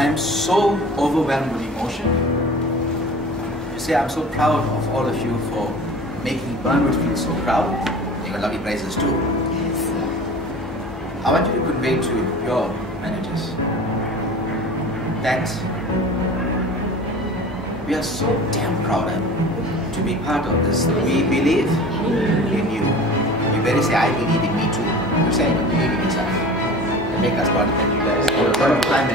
I am so overwhelmed with emotion. You say I'm so proud of all of you for making Burnwood feel so proud. You got lovely prizes too. Yes. I want you to convey to your managers that we are so damn proud to be part of this. We believe in you. You better say, I believe in me too. You say, you believe in yourself. And make us proud. Thank you guys for the long time.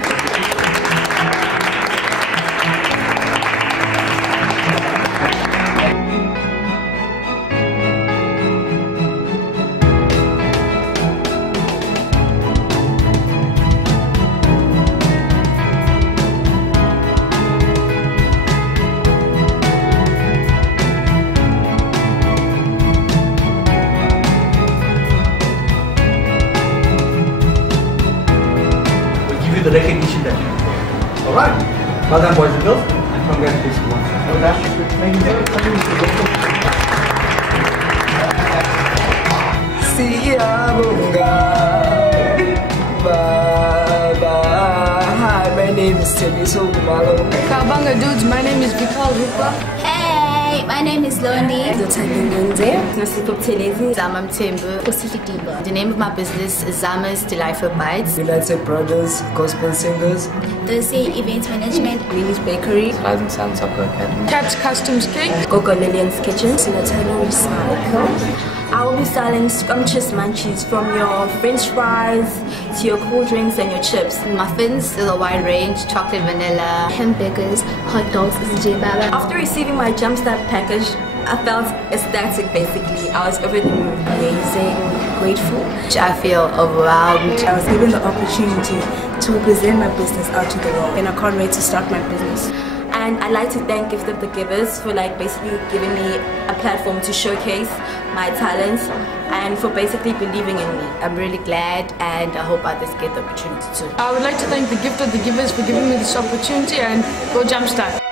The recognition that you deserve. Alright. Well done, boys and girls, and congratulations once again. Hi, my name is Temiso Malo. Kabanga dudes, my name is Vikal Rupa. Hey, my name is Londi. Zama Mtembu. Osifidiba. The name of my business is Zama's Delightful Bites. United Brothers, Gospel Singers. Thursday Event Management. Lily's Bakery. Rising Sun Soccer Academy. Cat's Customs Cake. Coco Lillian's Kitchen. Sinatano Recycle. I will be selling scrumptious munchies from your french fries to your cool drinks and your chips. Muffins, there's a wide range, chocolate, vanilla. Hamburgers, hot dogs, J-Baba. After receiving my Jumpstart package, I felt ecstatic basically. I was everything amazing, grateful. I feel overwhelmed. I was given the opportunity to present my business out to the world, and I can't wait to start my business. And I'd like to thank Gift of the Givers for basically giving me a platform to showcase my talents and for basically believing in me. I'm really glad, and I hope others get the opportunity too. I would like to thank the Gift of the Givers for giving me this opportunity, and go Jumpstart.